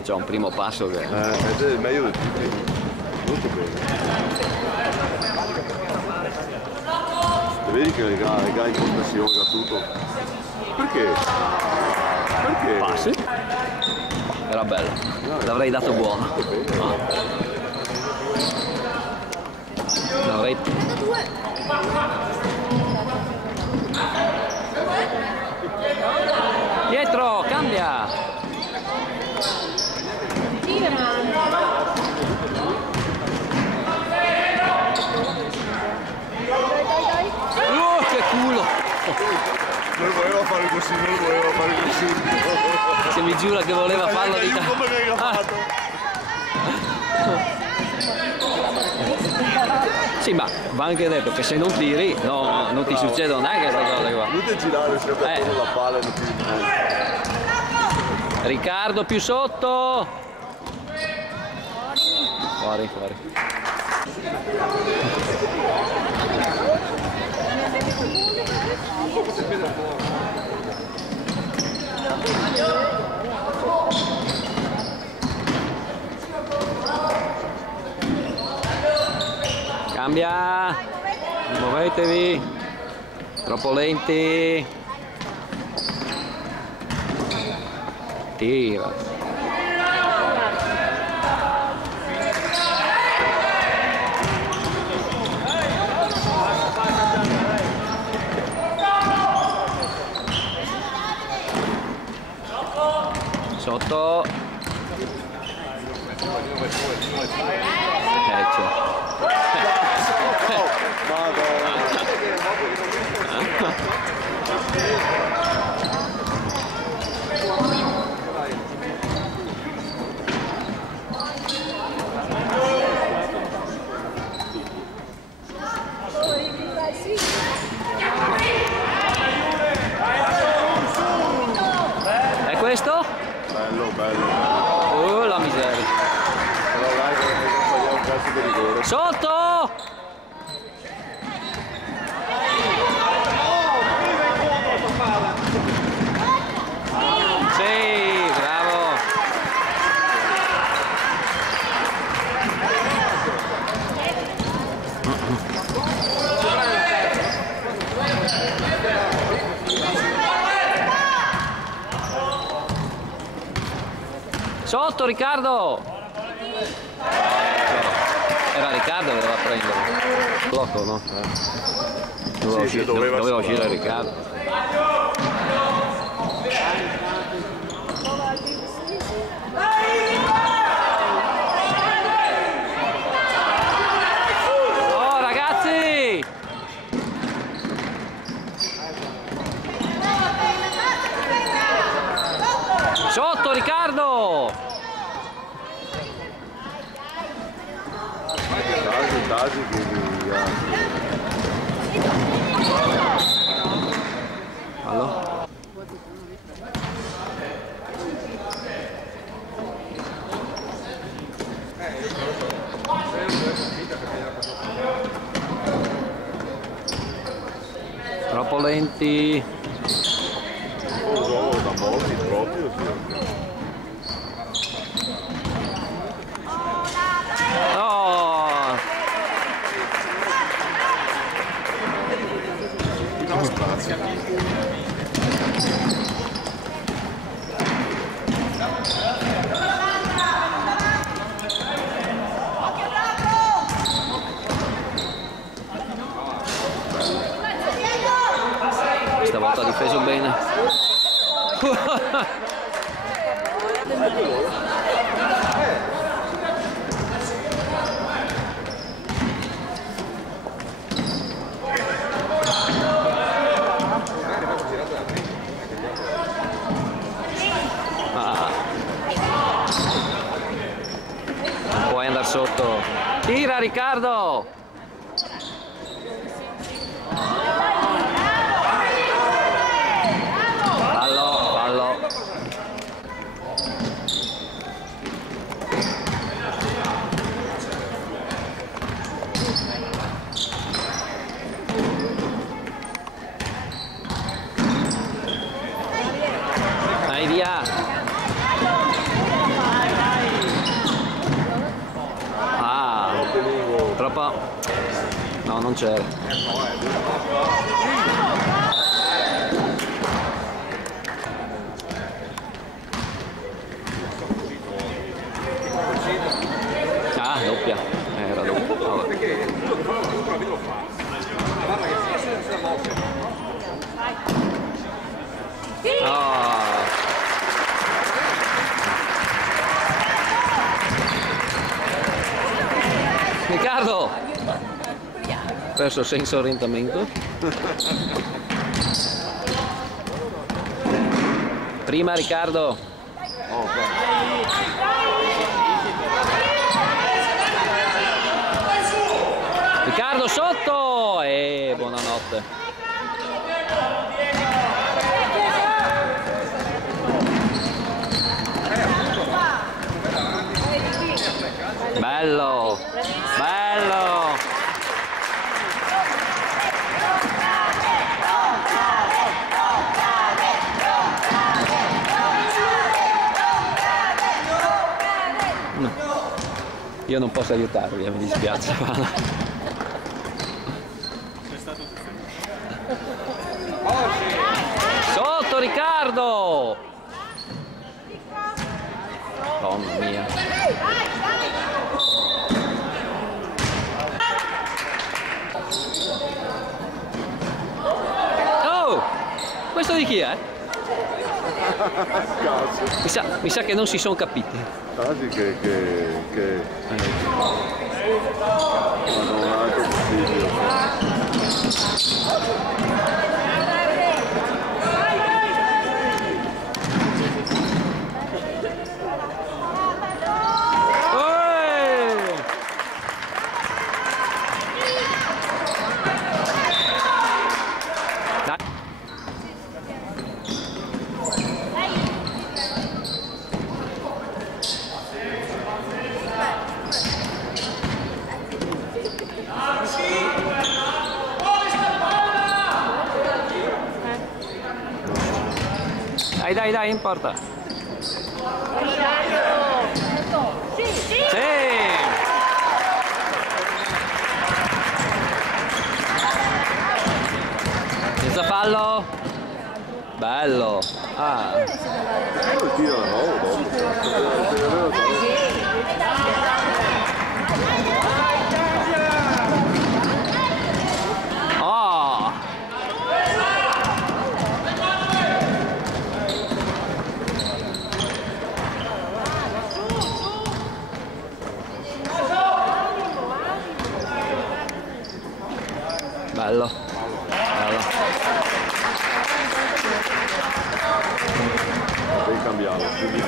C'è un primo passo che... Ed è il meglio di tutti. Molto bene. E vedi che le gare in concessione da tutto. Perché? Perché? Passi? Era bello. L'avrei dato buono. L'avrei... Dietro, cambia! Che culo! Non voleva fare così, non voleva fare così. Se mi giura che voleva farlo di come che l'ha fatto? Sì, ma va anche detto che se non tiri, no, non ti succedono neanche queste cose qua. Non ti girare sempre attorno alla palla e non tiri niente. Riccardo più sotto! Fuori, fuori. Cambia! Muovetevi! Troppo lenti! Tira! Sotto! È questo? Bello, bello. Oh la miseria. Però dai, non sbagliare un calcio di rigore. Sotto! Sì, bravo. Sotto Riccardo! Era Riccardo che doveva prendere. Blocco, no? Doveva uscire Riccardo. Oh ragazzi! Sotto Riccardo! Tasi che Fallo. Troppo lenti. un gioco da molti proprio. Oh! No, spazio. Stavolta ha difeso bene. Puoi andare sotto. Tira Riccardo! Vai via! No, non c'era. Ah, doppia. Era doppia. Ah. Riccardo! Perso il senso orientamento. Prima Riccardo. Riccardo sotto! E buonanotte. Bello! Bello! No. Io non posso aiutarvi, mi dispiace. Sotto Riccardo! Mamma mia. Oh! Questo di chi è? Mi sa che non si sono capiti. Quasi che... Ma non ha altro possibile. Dai, in porta. Sì! Senza fallo? Bello! Ah! Poi tira da nuovo dopo. Oh! Bello, bello. Devi cambiarlo, subito.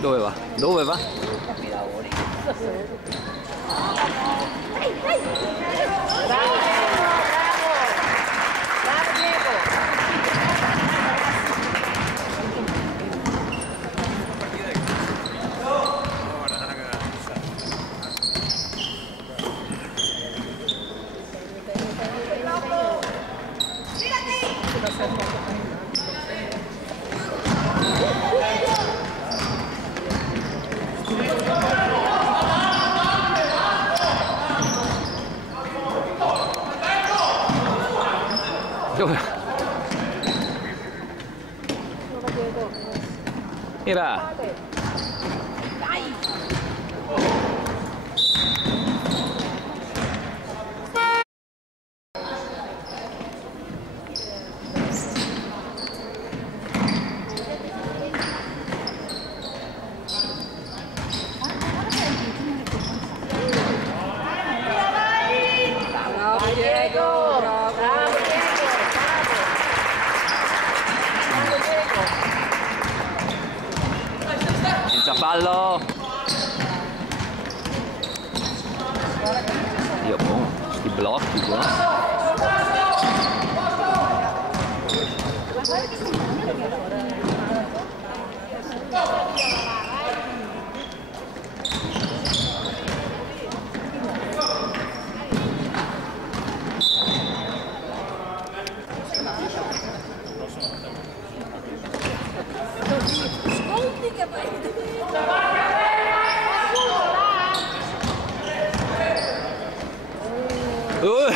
Dove va? Dove va? Dove? Era. Senza fallo. Dio, boh, sti blocchi qua. Uh.